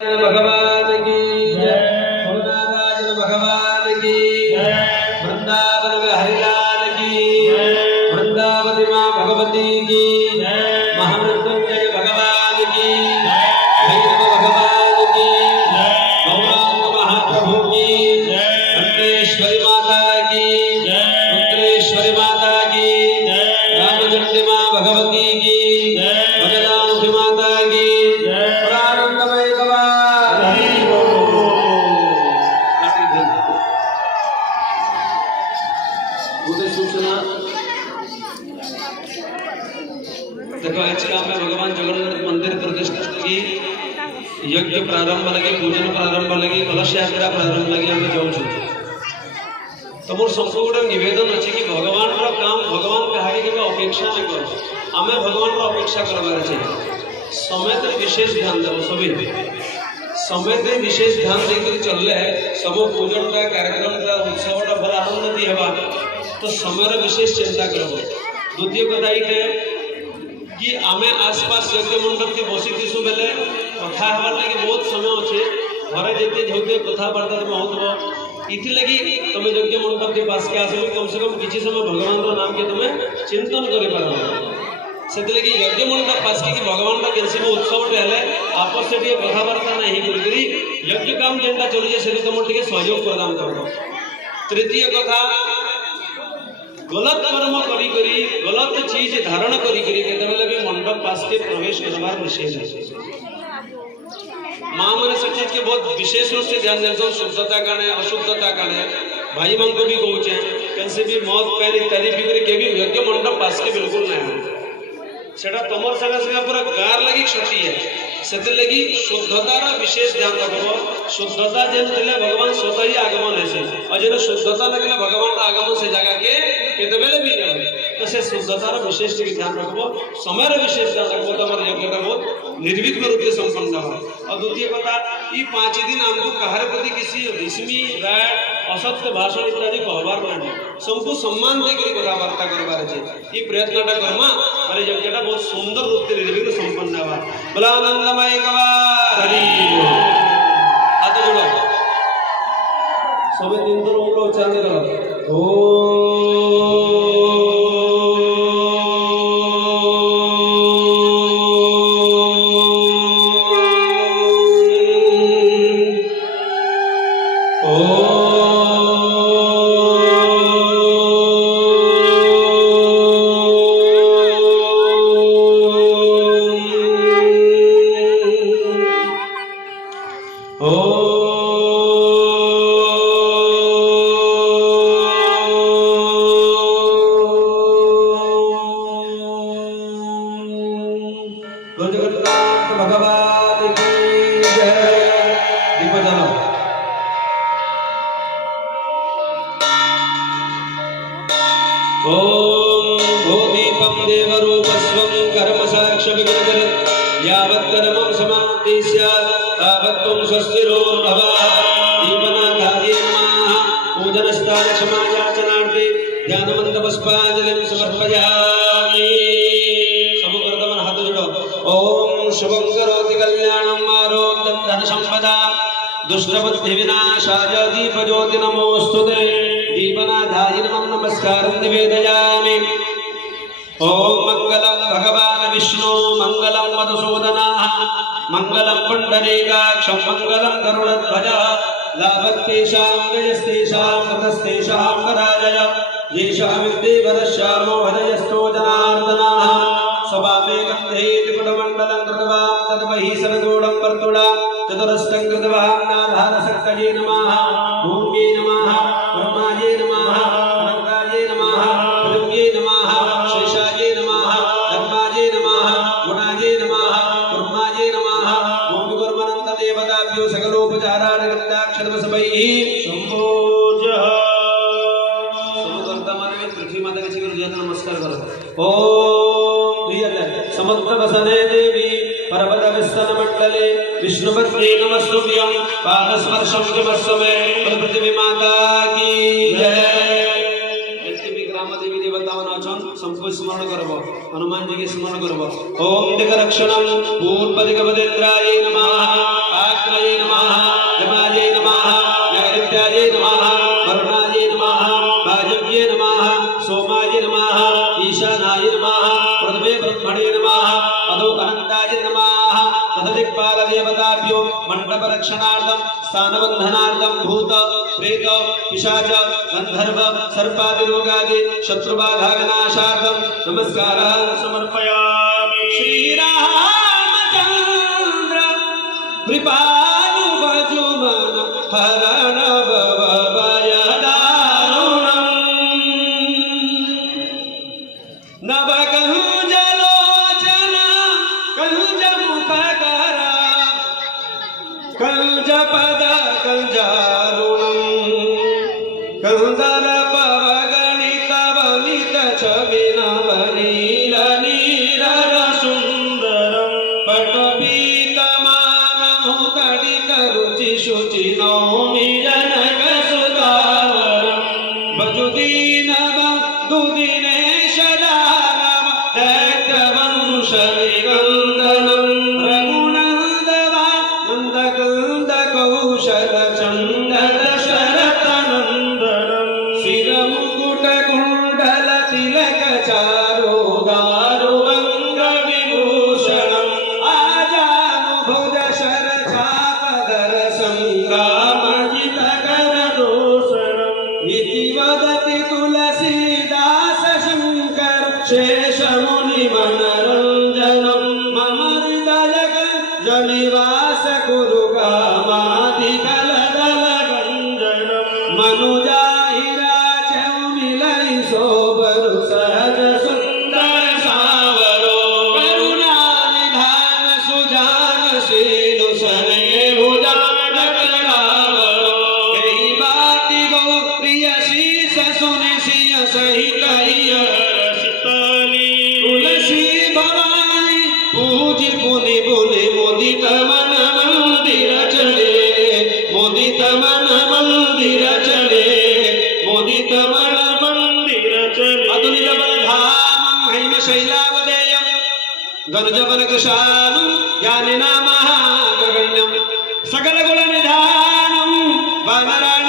भगवान की जय, गुरुनाथ भगवान की जय, वृंदावन में हरिलाल की जय, वृंदावती माँ भगवती की जय, महामृत्युंजय भगवान की जय, भैरव भगवान की जय, गौरांग महाप्रभु की जय, रुद्रेश्वरी माता की जय, रुद्रेश्वरी माता की जय, रामचंडी माँ भगवती की जय, भगदामुखी माता की जय, प्रारंभमय सूचना देखो एक्चुअली में भगवान जगन्नाथ मंदिर प्रतिष्ठा लगी यज्ञ प्रारंभ लगे पूजन प्रारंभ लगे कलश यात्रा प्रारंभ लगे हमें जाऊँ तो मोर सबको गोटे निवेदन अच्छे कि भगवान काम भगवान कहाड़ी के अपेक्षा नहीं कर आम भगवान अपेक्षा करवार चाहिए समय विशेष ध्यान देव सभी समय विशेष ध्यान देकर चलले सब पूजनटा कार्यक्रमटा उत्सवटा भल आनंद दी हवा तो समय विशेष चिंता करब। द्वितीय कथा ये कि आम आसपास यज्ञ मंडप के बसी थीसु बेले कथा हबार लगी बहुत समय अच्छे घरे जिते जो कथबार्ता तुम हो इथि लगी तुम यज्ञ मंडप के पास के आसो कम से कम किसी समय भगवान नाम के तुम चिंतन कर लगी यज्ञ मंडप पास के भगवान का कैसे उत्सव हेले आपस से कथबार्ता नहीं करी यज्ञ काम जेनटा चलुचे से तुम टे सहयोग प्रदान कर। तृतीय कथा गलत कर्म करी करी गलत चीज धारण करी करी केतबेले भी मंडप पास के प्रवेश करवार निषेध है। माँ मैंने सब चीज के बहुत विशेष रूप से ध्यान देते शुद्धता काने अशुद्धता काने भाई मन को भी कहूचे कैसे भी मौत पैन इत्यादि पी के भी यज्ञ मंडप पास के बिल्कुल नहीं सेटा तुम संगे संगे पूरा गार लगी क्षति है से लगी शुद्धतार विशेष ध्यान रखब। शुद्धता जेन थे भगवान स्वतः ही आगमन है और जेन शुद्धता लगे भगवान आगमन से जगह के केतबेले भी नहीं तो से शुद्धतार विशेष ध्यान रखब समय विशेष ध्यान रखब तो हमारे यज्ञटा बहुत निर्विघ्न रूप से संपन्न हो। और द्वितीय कथा ये 5 दिन आमको कहार प्रति किसी रिश्मी राय असत्य भाषण इत्यादि कहबार नहीं सबको सम्मान देकर कथबार्ता करवार ये प्रयत्नटा करमा और यज्ञटा बहुत सुंदर रूप से निर्विघ्न संपन्न हुआ। बोला आनंदमय हाथ जोड़ो सब 3 ओम उच्चारण करो भगवान की जय। दीप जलाओ। ओम भूदीपं देवरूपस्वं कर्म साक्षविग्रह यावत् कर्मं समाप्ति स्यात् तावत् त्वं स्वस्तिरो भव। दीपनाथाय नमः। पूजनस्थान क्षमायाचनार्थे ध्यानमन्तपुष्पाञ्जलिं समर्पयामि। सब कर्तव्य हाथ जोड़ो। ओम शुभं करोति कल्याणं आरोग्यं धनसम्पदा दुष्टबुद्धि विनाशाय दीपज्योति नमोस्तुते। दीपनाथाय नमस्कारं निवेदयामि। ओम मंगलम भगवान विष्णु मंगलम मधुसूदनाः मंगलम पुंडरीकाक्षं मंगलम गरुडध्वज लाभत्तेषां जयस्तेषां ततस्तेषां पराजय येषामिद्देवरश्यामो हृदयस्थो जनार्दनः स्वभावे गन्धे त्रिपुटमण्डलं कृत्वा तद्वहि सरगूढं वर्तुळा चतुरस्तं कृत्वा नाधारशक्तये नमः। भूम्ये नमः ब्रह्माये नमः अनन्ताये नमः पृथिव्ये नमः शेषाये नमः धर्माये नमः गुणाये नमः ब्रह्माये नमः। ओम गुरुमनन्त देवताभ्यो सकलोपचारान् गन्धाक्षरवसवैः सम्पूज्य समकर्तमाने पृथ्वी माता के शिखर नमस्कार करो। ओम समुद्रवसने देवी पर्वत विस्तन मंडले विष्णुपत्नी नमस्तुभ्यं पादस्पर्शं नमस्मे पृथ्वी माता की जय। ग्राम देवी देवताओं नाचन सबको स्मरण करब हनुमान जी के स्मरण करब। ओम दिगरक्षणं पूर्वदिगवदेन्द्राय नमः। देवताभ्यो मंडपरक्षणार्थं स्थानबन्धनार्थं भूत प्रेत पिशाच गंधर्व सर्पादिरोगादि शत्रुबाधाविनाशार्थं नमस्कारः समर्पयामि। श्रीरामचंद्र कृपालु भजुमन हरण भवभयदारुणं नवकंजलोचन कंजमुखकर कंजपद कंजारुणं कंदरपवगणित वलित छविनवनील नीरर सुन्दरं पटपीतमानमुदडित रुचिशुचि नौमि जनकसुधावरं भजुदीनबन्धुदिनेश दानव दैत्यवंशविवन्दनं रघुनन्दवा नन्दकन्दकौशलचन्ददशरथनन्दनं शिरमुकुटकुण्डलतिलकचारुदारुवङ्गविभूषणम् आजानुभुज शरचापधर सङ्ग्रामजितकरदूषणम् इति वदति तुलसीदास शङ्कर शेषमुनिमनरञ्जनं मम हृदयगञ्जनिवास कुरु कामादिकलदलगञ्जनं मनुजाहिराचौ मिलै सोबरु सहज सुन्दर सावरो करुणानिधान सुजान शीलु सने भुजानकरावरो गई बाती गो प्रिय शीस सुनि सिय सहित रसितली तुलसी भवानी पूजी पुनि पुनि मोदित मन मंदिर चले मोदित मन मंदिर चले मोदित मन मंदिर चले अतुलित बलधामं हैम शैलावदेयं गनुजबलकृशानं ज्ञानिनामहागगण्यं सकलगुणनिधानं वानराणामधीशं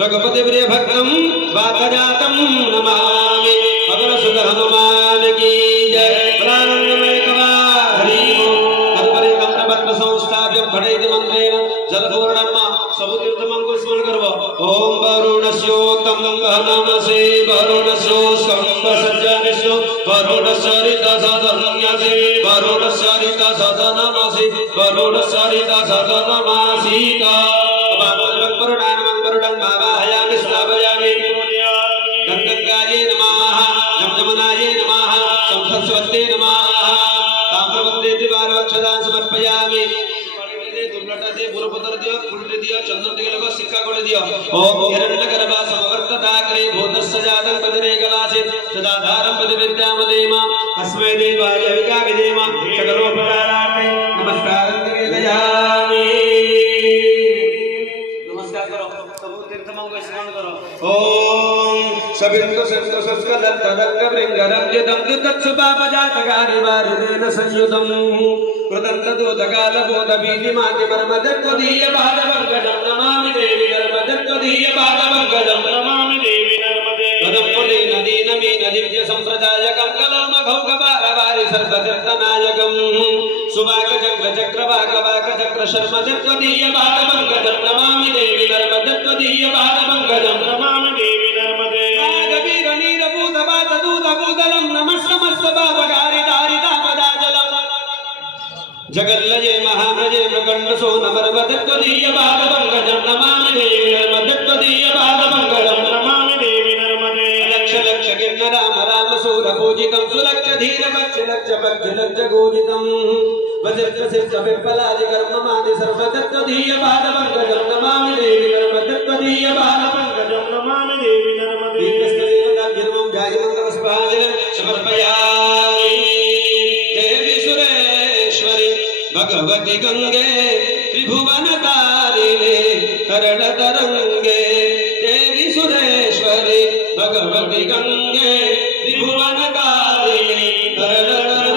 रघुपतिप्रियभक्तं वातजातं नमामि। अगरसुत हनुमान की जय। प्रारंभमय कवार हरि ओम। तत्परे कमलपद्म संस्थाप्य पठेति मंत्रेण जलपूर्णम् सबुतीर्थमं को स्मरण करव। ओम वरुणस्योत्तमं नमसे वरुणस्योस्कम्भसज्जनिष्यो वरुणस्यरितसदनम्यसे वरुणस्यरितसदनमसि वरुणस्यरितसदनमासीता वरुणं भावयामि स्नापयामि गंगायै नमः जमजमनायै नमः संसरस्वत्यै नमः ताम्रवत्ते द्विवारवक्षदान समर्पयामि। दुर्लटा दे बुरपतर दियो फुलटे दियो चंदन दियो लगो सिक्का कोड़े दियो। ओम हिरण्यगर्भा समवर्तता करे भूतस्य जातं पदरेकवासे सदाधारं पदविद्यामदेमा अस्मै देवाय विद्याविदेमा सकलोपकारार्थे नमस्कारं निवेदयामि। नमस्कार करो सब तीर्थमं को स्नान करो। ओम सबिंदु संस्क तदंग भृंगरंजितं तत्सुपापजातकारिवारिदेन संयुतं कृतन्तदूतकालबोधभीतिमातिपरमदत्वदीय पादपङ्कजं नमामि देवी नर्मदत्वदीय पादपङ्कजं नमामि देवी नर्मदे पदम्बुलेन दीनमीन दिव्यसम्प्रदायकं कलमघौकपालवारि सर्वतीर्थनायकं सुभागचक्रचक्रवाकवाकचक्रशर्मदत्वदीय पादपङ्कजं नमामि देवी नर्मदत्वदीय पादपङ्कजं नमामि देवी नर्मदे नागवीरनीरभूतपाददूतभूतलं नमस्समस्तपापकारितारितापदाचलम् जगल्लये महाभ्रजे प्रकण्डसो नमर्वदत्वदीय पादपङ्कजं नमामि देवी नर्मदत्वदीय पादपङ्कजं नमामि देवी नर्मदे लक्ष लक्ष किन्नराम राम सूरपूजितं सुलक्ष धीर वक्ष लक्ष पक्ष लक्ष गोजितं वज्र सिद्ध विप्पलादि कर्ममादि सर्वदत्वदीय पादपङ्कजं नमामि देवी नर्मदत्वदीय पादपङ्कजं नमामि देवी नर्मदे गिर्वं जायमन्त्रस्पादिनं समर्पयामि। देवी सुरेश्वरी भगवती गंगे त्रिभुवन तारिणे तरण तरंगे देवी सुरेश्वरी भगवती गंगे त्रिभुवन तारिणे तरण